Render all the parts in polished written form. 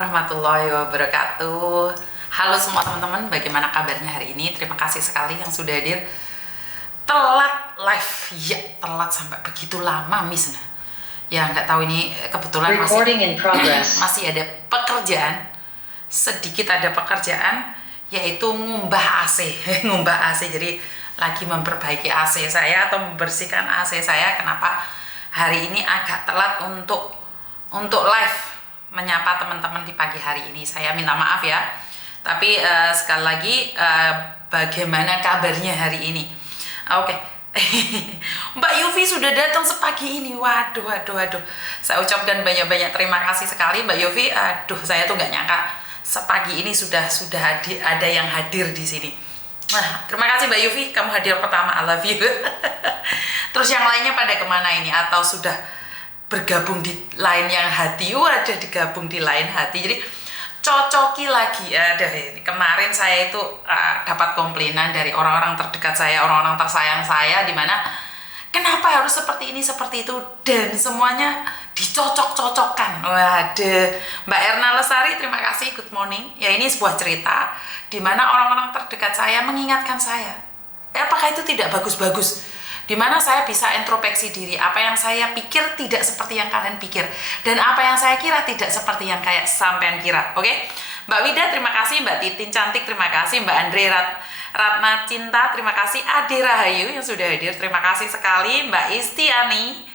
Warahmatullahi wabarakatuh. Halo semua teman-teman, bagaimana kabarnya hari ini? Terima kasih sekali yang sudah hadir. Telat live, ya telat sampai begitu lama, Miss. Ya nggak tahu ini kebetulan masih ada pekerjaan, sedikit ada pekerjaan, yaitu ngumbah AC, ngumbah AC. Jadi lagi memperbaiki AC saya atau membersihkan AC saya. Kenapa hari ini agak telat untuk live menyapa teman-teman di pagi hari ini? Saya minta maaf ya, tapi sekali lagi bagaimana kabarnya hari ini? Oke. Mbak Yufi sudah datang sepagi ini. Waduh, saya ucapkan banyak-banyak terima kasih sekali Mbak Yufi. Aduh, saya tuh nggak nyangka sepagi ini sudah ada yang hadir di sini. Nah, terima kasih Mbak Yufi, kamu hadir pertama, I love you. Terus yang lainnya pada kemana ini? Atau sudah bergabung di lain yang hati? Ada digabung di lain hati. Jadi cocoki lagi. Ada ini kemarin saya itu dapat komplainan dari orang-orang terdekat saya, orang-orang tersayang saya, dimana kenapa harus seperti ini seperti itu, dan semuanya dicocok-cocokkan. Waduh, Mbak Erna Lesari, terima kasih, good morning. Ya, ini sebuah cerita dimana orang-orang terdekat saya mengingatkan saya, apakah itu tidak bagus-bagus, dimana saya bisa introspeksi diri, apa yang saya pikir tidak seperti yang kalian pikir, dan apa yang saya kira tidak seperti yang kayak sampean kira. Oke, Mbak Wida terima kasih, Mbak Titin cantik terima kasih, Mbak Andre Ratna Cinta terima kasih, Ade Rahayu yang sudah hadir terima kasih sekali, Mbak Istiani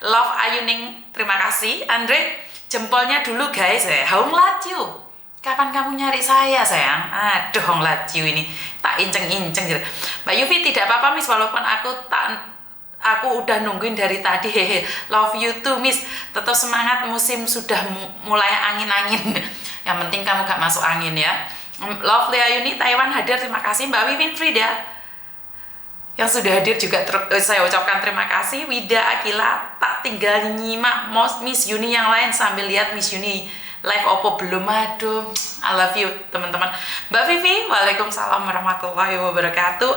Love Ayuning terima kasih, Andre jempolnya dulu guys. Hong Latyu, kapan kamu nyari saya sayang? Aduh, Hong Latyu ini tak inceng-inceng gitu. Mbak Yufi tidak apa-apa Miss, walaupun aku udah nungguin dari tadi. Hehe, love you too Miss, tetap semangat, musim sudah mulai angin-angin. Yang penting kamu gak masuk angin ya. Lovely Ayuni Taiwan hadir terima kasih, Mbak Wiwin Frida yang sudah hadir juga saya ucapkan terima kasih. Wida Akila tak tinggal nyimak Miss Yuni yang lain sambil lihat Miss Yuni live opo belum. Aduh, I love you teman-teman. Mbak Vivi, waalaikumsalam warahmatullahi wabarakatuh.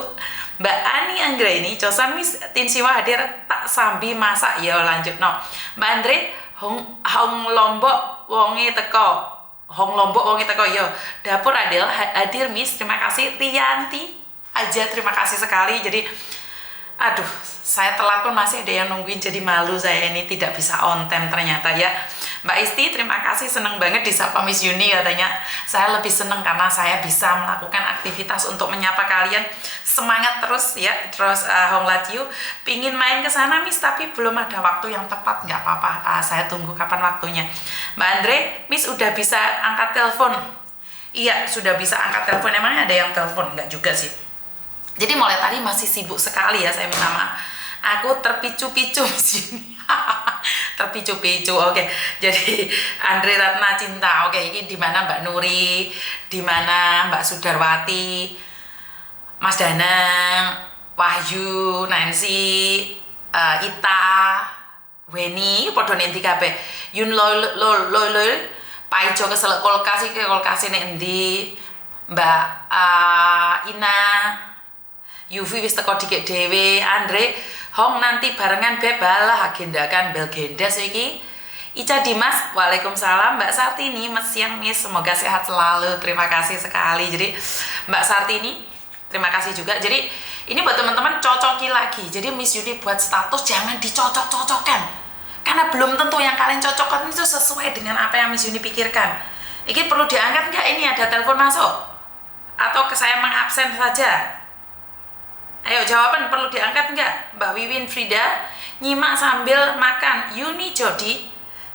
Mbak Ani Anggraini, Josan Miss Tinsiwa hadir tak sambi masak ya lanjut no. Mbak Andre, Hong Lombok wonge teko. Hong Lombok wonge teko yo. Dapur Adel hadir Miss, terima kasih. Rianti aja terima kasih sekali. Jadi aduh, saya telat pun masih ada yang nungguin, jadi malu saya ini tidak bisa on time ternyata ya. Mbak Isti terima kasih, seneng banget disapa Miss Yuni katanya. Saya lebih seneng karena saya bisa melakukan aktivitas untuk menyapa kalian. Semangat terus ya. Terus Hong Latyu pingin main ke sana Miss, tapi belum ada waktu yang tepat. Nggak apa-apa, saya tunggu kapan waktunya. Mbak Andre, Miss udah bisa angkat telepon? Iya, sudah bisa angkat telepon. Emangnya ada yang telepon? Nggak juga sih. Jadi mulai tadi masih sibuk sekali ya, saya minta maaf. Aku terpicu-picu Miss Yuni. Terpicu-picu. Oke. Jadi Andre Ratna Cinta. Oke, ini di mana Mbak Nuri, di mana Mbak Sudarwati, Mas Danang, Wahyu, Nancy, Ita, Weni, padha nanti kabeh. Yun lol Paijo keselek kulkas iki, kulkas nek endi? Mbak Ina, Yuvi wis teko dikek dhewe. Andre, Hong nanti barengan beb, balah agendakan bel gendas iki. Ica Dimas, waalaikumsalam. Mbak Sartini, siang Miss, semoga sehat selalu. Terima kasih sekali. Jadi Mbak Sartini, terima kasih juga. Jadi ini buat teman-teman, cocoki lagi. Jadi Miss Yuni buat status jangan dicocok-cocokkan, karena belum tentu yang kalian cocokkan itu sesuai dengan apa yang Miss Yuni pikirkan. Ini perlu diangkat nggak? Ini ada telepon masuk atau saya mengabsen saja? Ayo jawaban, perlu diangkat nggak? Mbak Wiwin Frida nyimak sambil makan. Yuni Jody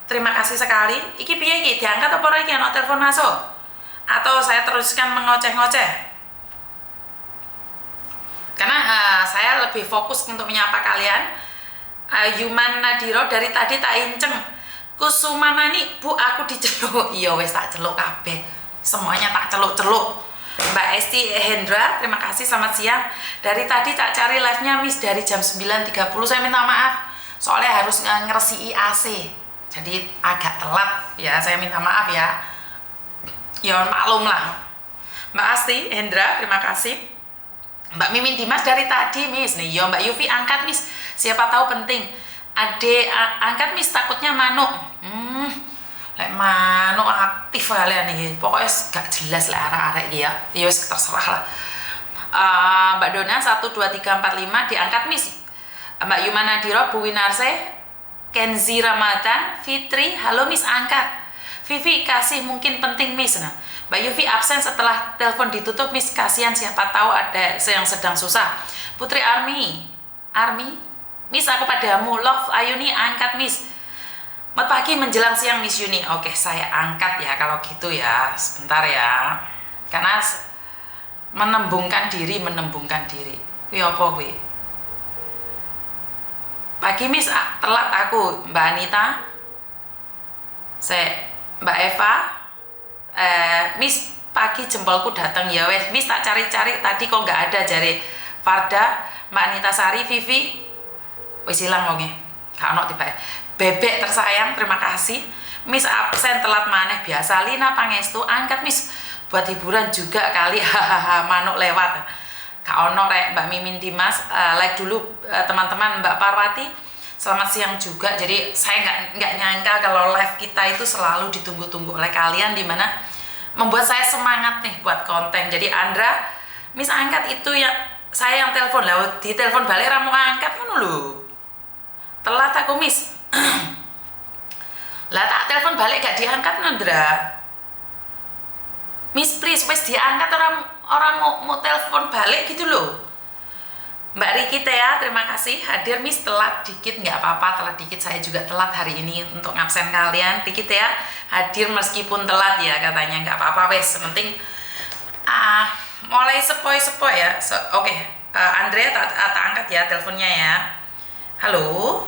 terima kasih sekali. Iki piye iki, diangkat apa ora iki ana telepon masuk? Atau saya teruskan mengoceh-ngoceh? Karena saya lebih fokus untuk menyapa kalian. Yuman Nadiro dari tadi tak inceng. Kusumanani Bu, aku diceluk. Iya wes tak celuk kabeh. Semuanya tak celuk-celuk. Mbak Esti Hendra terima kasih, selamat siang. Dari tadi tak cari live-nya Miss dari jam 9.30. Saya minta maaf soalnya harus ngeresiki AC, jadi agak telat ya, saya minta maaf ya. Ya maklum lah. Mbak Asti Hendra terima kasih. Mbak Mimin Dimas dari tadi Miss nih. Yo Mbak Yufi angkat Miss, siapa tahu penting. Ade angkat Miss, takutnya manuk. Lek manuk aktif kalian nih, pokoknya gak jelas lah arek-arek ya. Ya wis terserah lah. Mbak Dona 12345 diangkat Miss. Mbak Yumana Diro, Bu Winarse, Kenzi Ramadan, Fitri, halo Miss angkat. Vivi kasih mungkin penting Miss. Nah, Mbak Yuvi absen setelah telepon ditutup Miss, kasihan siapa tahu ada yang sedang susah. Putri Army, Miss aku padamu, love Ayuni angkat Miss. Selamat pagi menjelang siang Miss Yuni. Oke, saya angkat ya kalau gitu ya. Sebentar ya. Karena menembungkan diri. Kuwi apa kuwi? Pagi Miss, telat aku. Mbak Anita. Mbak Eva. Miss, pagi jempolku datang ya wes. Miss tak cari-cari tadi kok nggak ada jari Farda, Mbak Anita Sari, Vivi. Wis hilang wonge. Gak ono tiba. Bebek tersayang, terima kasih. Miss absen telat maneh biasa. Lina Pangestu angkat Miss. Buat hiburan juga kali. Hahaha, manuk lewat. Kak ono rek Mbak Mimin Dimas, like dulu teman-teman. Mbak Parwati, selamat siang juga. Jadi saya nggak nyangka kalau live kita itu selalu ditunggu-tunggu oleh kalian, dimana membuat saya semangat nih buat konten. Jadi Andra, Miss angkat itu ya, saya yang telepon lah, di telepon balik ramu angkat kan lho. Telat aku Miss. Lah tak telepon balik gak diangkat Andra. Miss please wes diangkat, orang mau telepon balik gitu loh. Mbak Riki Tea, terima kasih hadir Miss, telat dikit nggak apa-apa, telat dikit, saya juga telat hari ini untuk ngabsen kalian. Riki Tea hadir meskipun telat ya katanya, nggak apa-apa wes, penting mulai sepoi-sepoi ya. Oke. Andrea tak angkat ya teleponnya ya. Halo.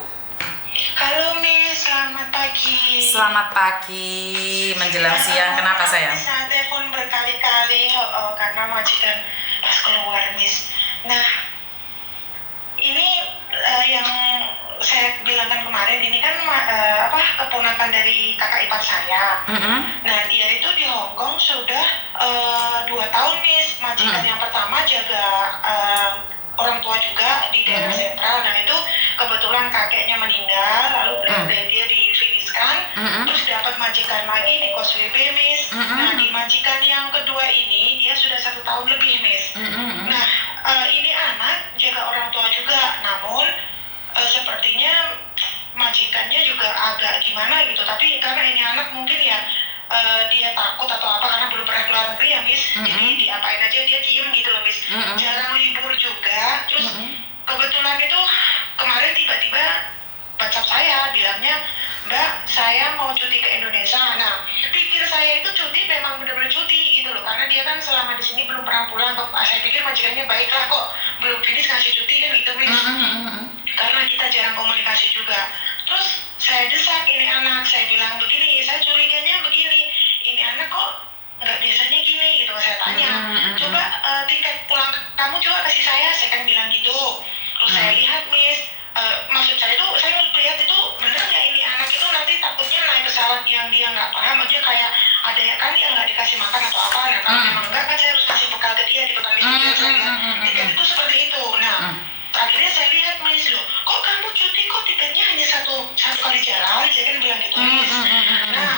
Halo Miss, selamat pagi. Selamat pagi menjelang siang. Kenapa sayang? Saya telepon berkali-kali karena majikan pas keluar Miss. Nah, ini yang saya bilangkan kemarin ini kan keponakan dari kakak ipar saya. Nah, dia itu di Hong Kong sudah 2 tahun Miss. Majikan yang pertama jaga orang tua juga di daerah sentral. Nah, itu kebetulan kakeknya meninggal, lalu dia difiniskan, terus dapat majikan lagi di kos WB Miss. Nah, di majikan yang kedua ini dia sudah 1 tahun lebih Miss. Nah, ini anak jaga orang tua juga, namun sepertinya majikannya juga agak gimana gitu. Tapi karena ini anak mungkin ya dia takut atau apa karena belum pernah keluar negeri ya Miss. Jadi diapain aja dia diem gitu loh Miss. Jarang libur juga. Terus kebetulan itu kemarin tiba-tiba WhatsApp saya bilangnya, Mbak saya mau cuti ke Indonesia. Nah, pikir saya itu cuti memang benar-benar cuti gitu loh, karena dia kan selama di sini belum pernah pulang. Saya pikir majikannya baiklah kok belum finish ngasih cuti kan gitu Miss. Karena kita jarang komunikasi juga. Terus saya desak ini anak, saya bilang begini, saya curiganya begini, ini anak kok nggak biasanya gini gitu. Saya tanya, coba tiket pulang kamu coba kasih saya kan bilang gitu. Terus saya lihat Miss, maksud saya itu saya lihat itu bener nggak ini anak itu nanti takutnya naik pesawat yang dia nggak paham aja, kayak ada ya kan yang nggak dikasih makan atau apa. Nah kalau memang enggak kan saya harus kasih bekal ke dia di bekal itu saya tiket itu seperti itu. Nah akhirnya saya lihat Miss, loh kok kamu cuti kok tiketnya hanya satu kali jalan, saya kan bilang gitu Miss. Nah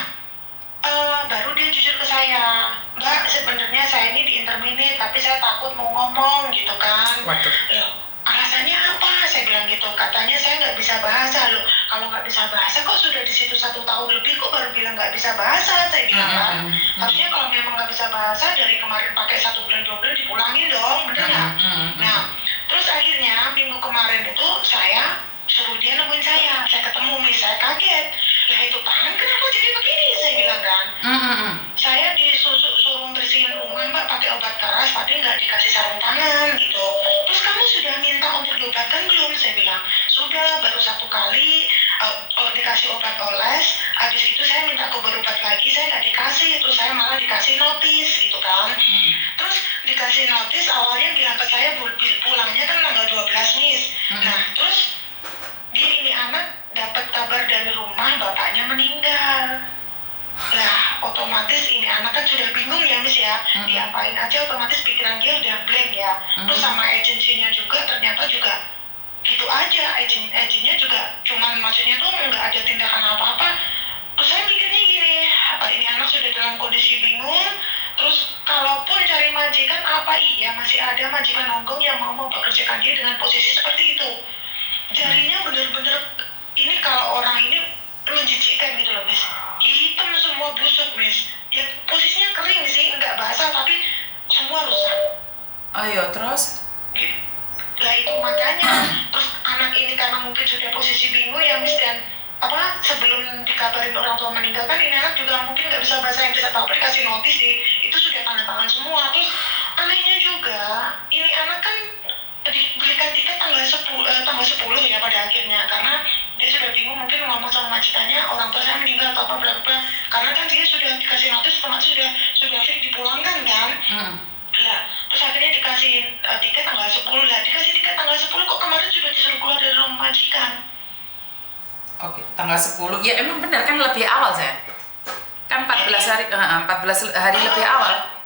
baru dia jujur ke saya, Mbak sebenarnya saya ini di interminate tapi saya takut mau ngomong gitu kan. Waduh. Loh, alasannya apa? Saya bilang gitu, katanya saya nggak bisa bahasa. Loh kalau nggak bisa bahasa kok sudah di situ 1 tahun lebih kok baru bilang nggak bisa bahasa, saya bilang kan. Harusnya kalau memang nggak bisa bahasa dari kemarin pakai 1 bulan 2 bulan dipulangin dong, bener nggak? Nah terus akhirnya minggu kemarin itu saya suruh dia nemuin saya ketemu Miss, saya kaget. Lah itu tangan kenapa jadi begini, saya bilang kan. Saya suruh bersihin rumah Mbak pakai obat keras, tapi nggak dikasih sarung tangan gitu. Terus kamu sudah minta untuk diobatkan belum, saya bilang sudah, baru 1 kali dikasih obat oles. Habis itu saya minta ke berobat lagi, saya nggak dikasih, terus saya malah dikasih notis gitu kan. Terus dikasih notis awalnya bilang ke saya pulangnya kan tanggal 12 Miss. Nah terus ini anak dapat kabar dari rumah bapaknya meninggal. Lah otomatis ini anak kan sudah bingung ya Miss ya, diapain aja otomatis pikiran dia udah blank ya. Terus sama agensinya juga ternyata juga gitu aja, agensinya juga cuman maksudnya tuh nggak ada tindakan apa-apa. Terus saya mikirnya gini, ini anak sudah dalam kondisi bingung. Terus kalaupun cari majikan, apa iya masih ada majikan Hongkong yang mau mempekerjakan dia dengan posisi seperti itu? Jarinya bener-bener, ini kalau orang ini menjijikkan gitu loh, Miss. Hitam semua, busuk, Miss. Ya posisinya kering sih, nggak basah, tapi semua rusak. Ayo, terus? Lah itu makanya, terus anak ini karena mungkin sudah posisi bingung ya, Miss, dan sebelum dikabarin orang tua meninggal kan ini anak juga mungkin nggak bisa bahasa Inggris atau apa, dikasih notis itu sudah tanda tangan semua. Terus anehnya juga ini anak kan dibelikan tiket tanggal 10 ya pada akhirnya, karena dia sudah bingung mungkin ngomong sama majikannya orang tua saya meninggal atau apa berapa, karena kan dia sudah dikasih notis otomatis sudah fix dipulangkan kan. Lah, terus akhirnya dikasih tiket tanggal 10. Lah, dikasih tiket tanggal 10 kok kemarin sudah disuruh keluar dari rumah majikan. Oke, tanggal 10. Ya emang benar kan lebih awal saya. Kan 14 hari lebih awal.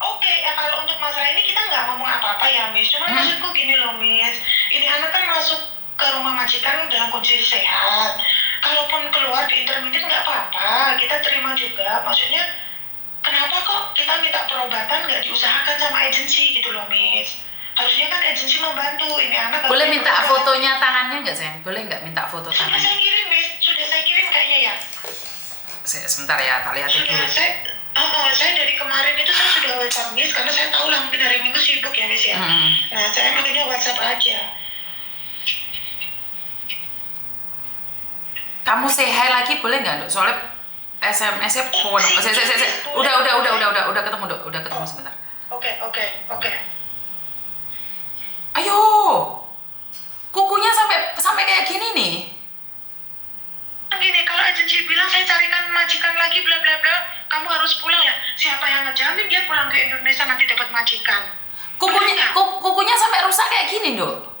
Oke, ya kalau untuk masalah ini kita nggak ngomong apa-apa ya, Miss. Cuma maksudku gini loh, Miss. Ini anak kan masuk ke rumah majikan dalam kondisi sehat. Kalaupun keluar di intermittent nggak apa-apa, kita terima juga. Maksudnya, kenapa kok kita minta perobatan nggak diusahakan sama agensi gitu loh, Miss? Harusnya kan agensi membantu ini anak. Boleh minta fotonya tangannya nggak, sayang? Boleh nggak minta foto tangannya? Sudah saya kirim, Miss. Sudah saya kirim kayaknya ya. Sebentar ya, tak lihat dulu. Saya dari kemarin itu saya sudah WhatsApp, Miss, karena saya tahu lah mungkin hari Minggu sibuk ya, Miss ya. Nah, saya makanya WhatsApp aja. Kamu say hi lagi boleh nggak, Dok? Soalnya SMS-nya udah ketemu, Dok. Udah ketemu sebentar. Oke. Ayo. Kukunya sampai kayak gini nih. Gini, kalau agensi bilang saya carikan majikan lagi bla bla bla, kamu harus pulang ya. Siapa yang ngejamin dia pulang ke Indonesia nanti dapat majikan? Kukunya sampai rusak kayak gini, Dok.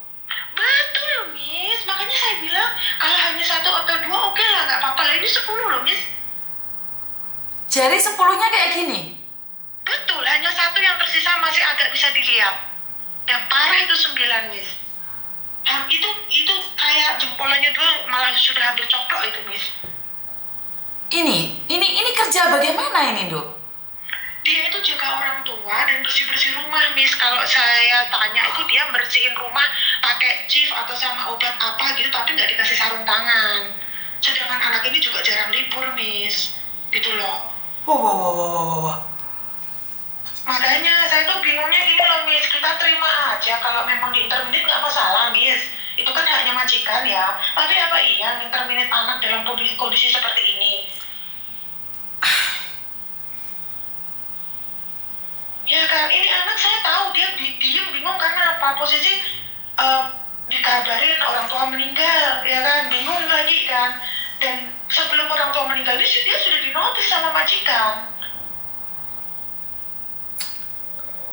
Betul, Miss. Makanya saya bilang kalau hanya 1 atau 2 oke lah, nggak apa-apa lah. Ini 10 loh, Miss. Jari 10-nya kayak gini. Betul, hanya 1 yang tersisa masih agak bisa dilihat. Yang parah itu 9, Miss. Itu kayak jempolnya dua malah sudah hampir cokok itu, Miss. Ini kerja bagaimana ini, Dok? Dia itu juga orang tua dan bersih-bersih rumah, Miss. Kalau saya tanya itu dia bersihin rumah pakai chief atau sama obat apa gitu, tapi nggak dikasih sarung tangan. Sedangkan anak ini juga jarang libur, Miss. Gitu loh. Wow. Makanya saya tuh bingungnya gini loh, Miss. Kita terima aja kalau memang di intermittent nggak masalah, Miss. Itu kan haknya majikan ya. Tapi apa iya intermittent anak dalam kondisi seperti ini? Ya kan, ini anak saya tahu dia diem bingung karena apa? Posisi dikabarin orang tua meninggal, ya kan, bingung lagi kan. Dan sebelum orang tua meninggal dia sudah dinotis sama majikan.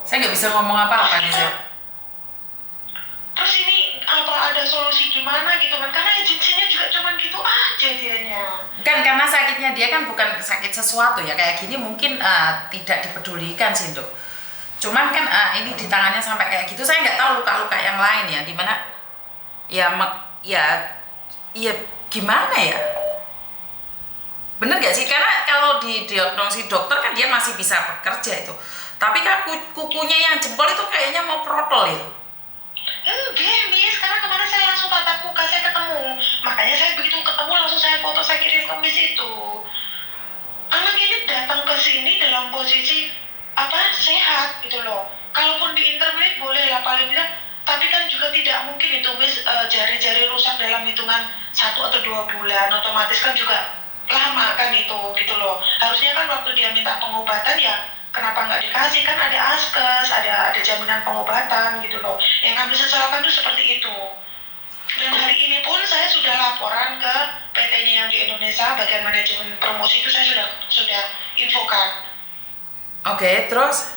Saya nggak bisa ngomong apa-apa nih, saya. Terus ini apa ada solusi gimana gitu kan? Karena agensinya juga cuman gitu aja dianya. Kan karena sakitnya dia kan bukan sakit sesuatu ya kayak gini mungkin tidak dipedulikan sih, Dok. Cuman kan ini di tangannya sampai kayak gitu, saya nggak tahu luka-luka yang lain ya, dimana ya gimana ya? Bener nggak sih? Karena kalau di diagnosis dokter kan dia masih bisa bekerja itu. Tapi kan kukunya yang jempol itu kayaknya mau protol ya. Miss, karena kemarin saya langsung tatap muka, saya ketemu. Makanya saya begitu ketemu langsung saya foto, saya kirim ke Miss itu. Anak ini datang ke sini dalam posisi sehat gitu loh. Kalaupun di internet boleh lah paling tidak, tapi kan juga tidak mungkin itu, Miss, jari-jari rusak dalam hitungan 1 atau 2 bulan. Otomatis kan juga lama kan itu gitu loh. Harusnya kan waktu dia minta pengobatan ya kenapa nggak dikasih, kan ada askes, ada jaminan pengobatan gitu loh. Yang kami sesalkan tuh seperti itu. Dan hari ini pun saya sudah laporan ke PT-nya yang di Indonesia, bagian manajemen promosi itu saya sudah infokan. Oke, terus?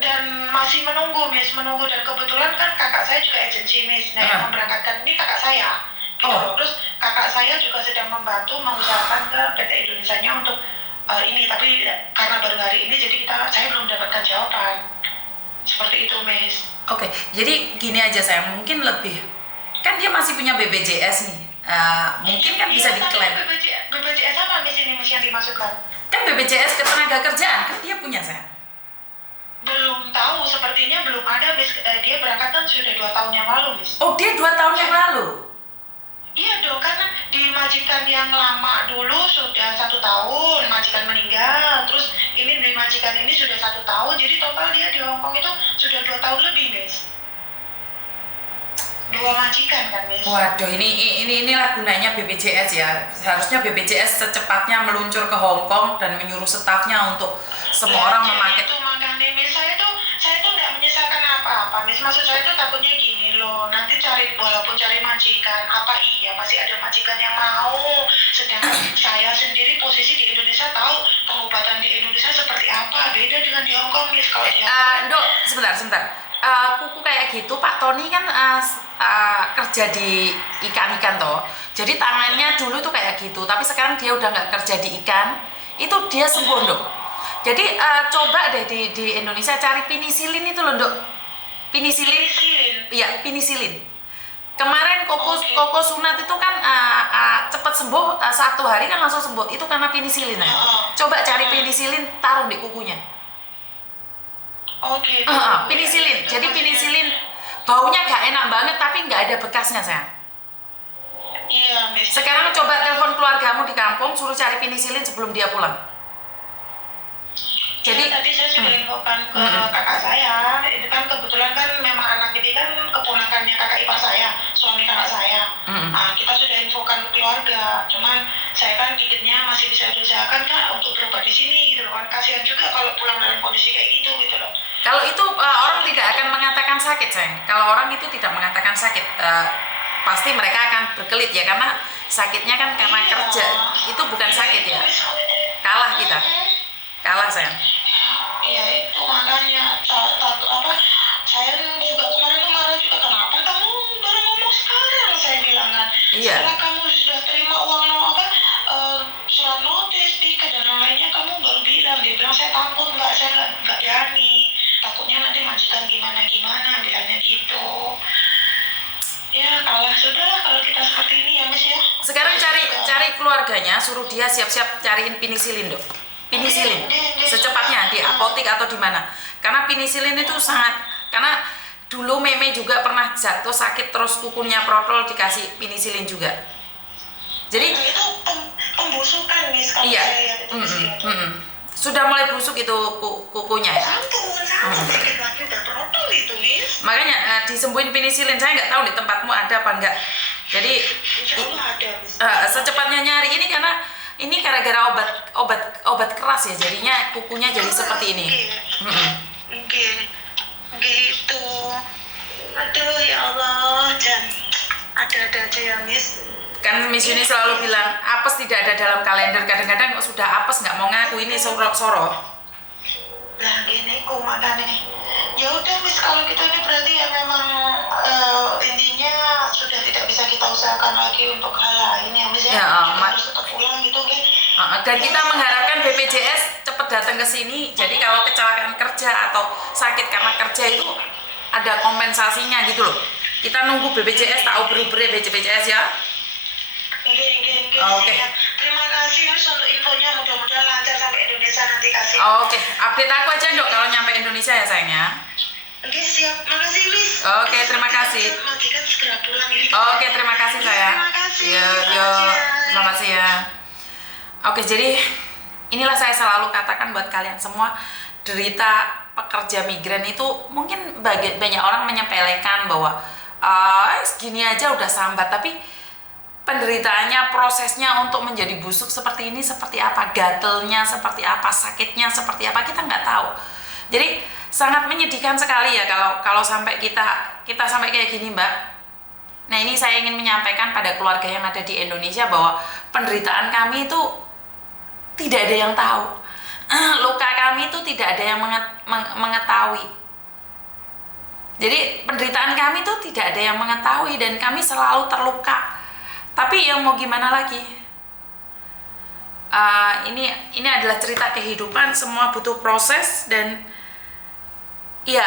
Dan masih menunggu, Miss, dan kebetulan kan kakak saya juga agensi, Miss. Nah, yang memberangkatkan ini kakak saya. Gitu. Terus kakak saya juga sedang membantu mengusahakan ke PT Indonesia-nya untuk ini, tapi karena baru hari ini jadi saya belum mendapatkan jawaban. Seperti itu, Miss. Oke, jadi gini aja saya mungkin lebih kan dia masih punya BPJS nih. Mungkin kan bisa diklaim. BPJS apa, Miss, ini, Miss, yang dimasukkan? Kan BPJS Ketenagakerjaan kan dia punya saya. Belum tahu, sepertinya belum ada, Miss. Dia berangkat kan sudah 2 tahun yang lalu, Miss. Oh, dia 2 tahun yang lalu. Iya dong, karena di majikan yang lama dulu sudah 1 tahun, majikan meninggal, terus ini di majikan ini sudah 1 tahun, jadi total dia di Hongkong itu sudah 2 tahun lebih, Miss. 2 majikan kan, Miss. Waduh, inilah gunanya BPJS ya. Seharusnya BPJS secepatnya meluncur ke Hongkong dan menyuruh stafnya untuk semua orang memakai. Itu makanya, Miss, saya tuh nggak menyesalkan apa-apa, Miss. Maksud saya tuh takutnya gini loh, nanti walaupun cari majikan, apa iya pasti ada majikan yang mau. Sedangkan saya sendiri posisi di Indonesia tahu pengobatan di Indonesia seperti apa, beda dengan di Hongkong, Miss. Kalau di Hongkong, Dok, sebentar. Kuku kayak gitu, Pak Tony kan kerja di ikan toh. Jadi tangannya dulu tuh kayak gitu, tapi sekarang dia udah nggak kerja di ikan. Itu dia sembuh, Dok. Jadi coba deh di Indonesia cari penisilin itu loh, Dok. Penisilin. Iya, penisilin. Kemarin Koko sunat itu kan cepat sembuh, 1 hari kan langsung sembuh. Itu karena penisilin ya. Coba cari penisilin, taruh di kukunya. Oke. Penisilin. Jadi penisilin baunya gak enak banget tapi nggak ada bekasnya, sayang. Iya, Miss. Sekarang coba telepon keluargamu di kampung, suruh cari penisilin sebelum dia pulang. Jadi tadi saya sudah infokan ke kakak saya. Itu kan kebetulan kan memang anak ini kan keponakannya kakak ipar saya, suami kakak saya. Nah, kita sudah infokan ke keluarga. Cuman saya kan dikitnya masih bisa diusahakan kan untuk berobat di sini gitu loh kan. Kasihan juga kalau pulang dalam kondisi kayak gitu gitu loh. Kalau itu orang tidak akan mengatakan sakit, sayang. Kalau orang itu tidak mengatakan sakit, pasti mereka akan berkelit ya, karena sakitnya kan karena kerja. Itu bukan sakit ya. Kalah kita. Kalah, sayang. Iya itu makanya saya juga kemarin tuh marah juga, kenapa kamu baru ngomong sekarang, saya bilang kan. Iya. Setelah kamu sudah terima uang surat notis tiket dan lainnya, kamu baru bilang. Dia bilang saya takut mbak, saya nggak berani, takutnya nanti majikan gimana bilangnya gitu. Ya kalah, sudahlah kalau kita seperti ini ya, Miss ya. Sekarang cari keluarganya, suruh dia siap-siap cariin penisilin, Dok. Penisilin secepatnya di apotek atau di mana, karena penisilin itu karena dulu Meme juga pernah jatuh sakit terus kukunya protol, dikasih penisilin juga. Jadi itu pembusukan, Miss, kalau iya, saya lihat itu. sudah mulai busuk itu kukunya ya. Sedikit lagi udah protol itu, Miss. Makanya disembuhin penisilin. Saya nggak tahu di tempatmu ada apa enggak. Jadi Insya Allah ada, Miss. secepatnya nyari ini, karena ini gara-gara obat keras ya, jadinya kukunya jadi seperti ini. Mungkin gitu. Aduh ya Allah, dan ada aja ya, Miss. Kan Miss Yuni selalu bilang apes tidak ada dalam kalender. Kadang-kadang sudah apes nggak mau ngaku, ini soro. Nah gini kok makanya nih. Ya udah, Miss, kalau gitu ini berarti ya memang intinya sudah tidak bisa kita usahakan lagi untuk hal lain ya, Miss ya. Kita harus tetap pulang gitu kan. Dan kita mengharapkan BPJS cepat datang ke sini. Jadi kalau kecelakaan kerja atau sakit karena kerja itu ada kompensasinya gitu loh. Kita nunggu BPJS tahu berubah BPJS ya. Oke. Terima kasih, Miss, untuk infonya. Mudah-mudahan lancar sampai Indonesia nanti kasih. Oke, update aku aja, Dok, kalau nyampe Indonesia ya, sayangnya. Oke, siap. Makasih, Miss. Oke, terima kasih. Majikan segera pulang ya. Oke, terima kasih, sayang. Terima kasih. Yo, selamat siang. Oke, jadi inilah saya selalu katakan buat kalian semua, derita pekerja migran itu mungkin banyak orang menyepelekan bahwa segini aja udah sambat, tapi penderitaannya, prosesnya untuk menjadi busuk seperti ini seperti apa, gatelnya seperti apa, sakitnya seperti apa, kita nggak tahu. Jadi sangat menyedihkan sekali ya kalau sampai kita sampai kayak gini, Mbak. Nah, ini saya ingin menyampaikan pada keluarga yang ada di Indonesia bahwa penderitaan kami itu tidak ada yang tahu. Luka kami itu tidak ada yang mengetahui. Jadi penderitaan kami itu tidak ada yang mengetahui dan kami selalu terluka. Tapi yang mau gimana lagi? Ini adalah cerita kehidupan, semua butuh proses dan ya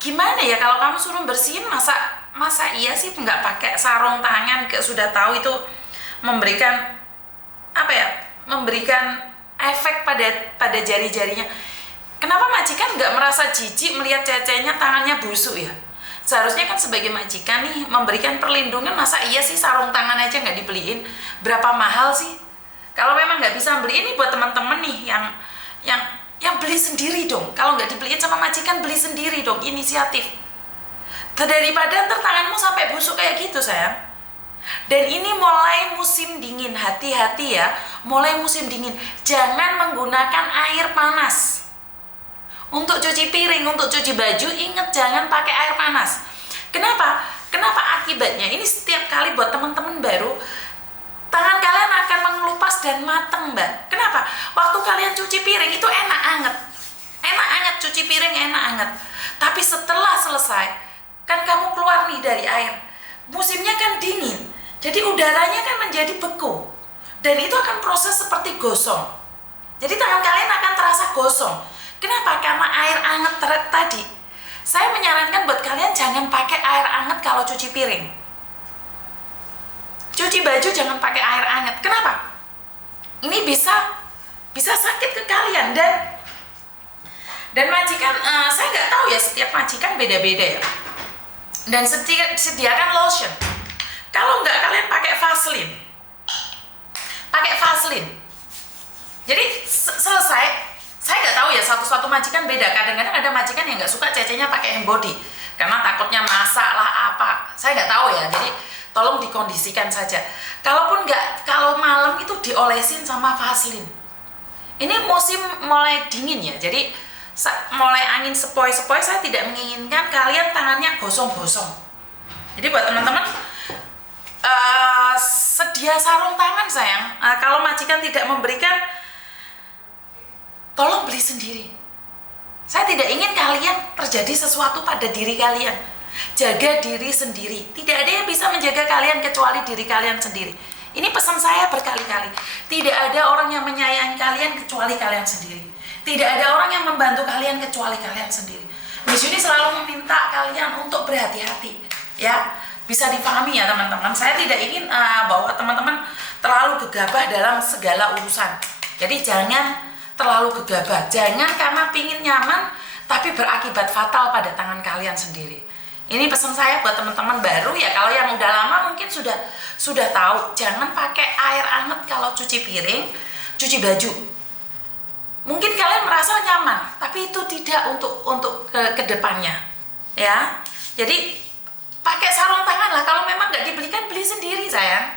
gimana ya, kalau kamu suruh bersihin masa iya sih nggak pakai sarung tangan, sudah tahu itu memberikan efek pada jari-jarinya. Kenapa majikan nggak merasa jijik melihat cecenya tangannya busuk ya? Seharusnya kan sebagai majikan nih memberikan perlindungan, masa iya sih sarung tangan aja nggak dibeliin? Berapa mahal sih? Kalau memang nggak bisa beli, ini buat teman-teman nih yang beli sendiri dong. Kalau nggak dibeliin sama majikan, beli sendiri dong, inisiatif. Daripada ntar tanganmu sampai busuk kayak gitu sayang. Dan ini mulai musim dingin, hati-hati ya. Mulai musim dingin, jangan menggunakan air panas. Untuk cuci piring, untuk cuci baju, ingat jangan pakai air panas. Kenapa? Kenapa akibatnya? Ini setiap kali buat teman-teman baru, tangan kalian akan mengelupas dan mateng, Mbak. Kenapa? Waktu kalian cuci piring itu enak anget. Enak anget, cuci piring enak anget. Tapi setelah selesai, kan kamu keluar nih dari air. Musimnya kan dingin. Jadi udaranya kan menjadi beku. Dan itu akan proses seperti gosong. Jadi tangan kalian akan terasa gosong. Kenapa? Karena air anget tadi. Saya menyarankan buat kalian jangan pakai air anget kalau cuci piring. Cuci baju jangan pakai air anget. Kenapa? Ini bisa sakit ke kalian. Dan majikan, saya nggak tahu ya, setiap majikan beda-beda ya. Dan sediakan lotion. Kalau nggak, kalian pakai Vaseline. Pakai Vaseline. Jadi selesai. Saya nggak tahu ya, satu-satu majikan beda. Kadang-kadang ada majikan yang nggak suka cecenya pakai hand body karena takutnya masak lah apa. Saya nggak tahu ya. Jadi tolong dikondisikan saja. Kalaupun nggak, kalau malam itu diolesin sama Vaseline. Ini musim mulai dingin ya. Jadi mulai angin sepoi-sepoi, saya tidak menginginkan kalian tangannya gosong-gosong. Jadi buat teman-teman, sedia sarung tangan sayang. Kalau majikan tidak memberikan, tolong beli sendiri. Saya tidak ingin kalian terjadi sesuatu pada diri kalian. Jaga diri sendiri. Tidak ada yang bisa menjaga kalian kecuali diri kalian sendiri. Ini pesan saya berkali-kali. Tidak ada orang yang menyayangi kalian kecuali kalian sendiri. Tidak ada orang yang membantu kalian kecuali kalian sendiri. Miss Yuni selalu meminta kalian untuk berhati-hati. Ya, bisa dipahami ya teman-teman. Saya tidak ingin bahwa teman-teman terlalu gegabah dalam segala urusan. Jadi jangan terlalu gegabah. Jangan karena pingin nyaman tapi berakibat fatal pada tangan kalian sendiri. Ini pesan saya buat teman-teman baru ya. Kalau yang udah lama mungkin sudah tahu, jangan pakai air hangat kalau cuci piring, cuci baju. Mungkin kalian merasa nyaman, tapi itu tidak untuk ke depannya. Ya. Jadi pakai sarung tangan lah. Kalau memang nggak dibelikan, beli sendiri sayang.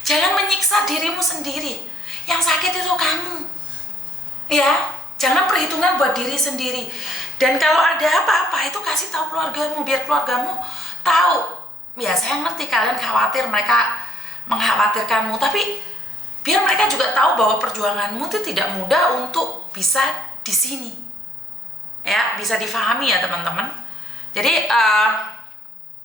Jangan menyiksa dirimu sendiri. Yang sakit itu kamu. Ya, jangan perhitungan buat diri sendiri. Dan kalau ada apa-apa itu kasih tahu keluargamu, biar keluargamu tahu. Ya, saya ngerti kalian khawatir, mereka mengkhawatirkanmu, tapi biar mereka juga tahu bahwa perjuanganmu itu tidak mudah untuk bisa di sini. Ya, bisa difahami ya teman-teman. Jadi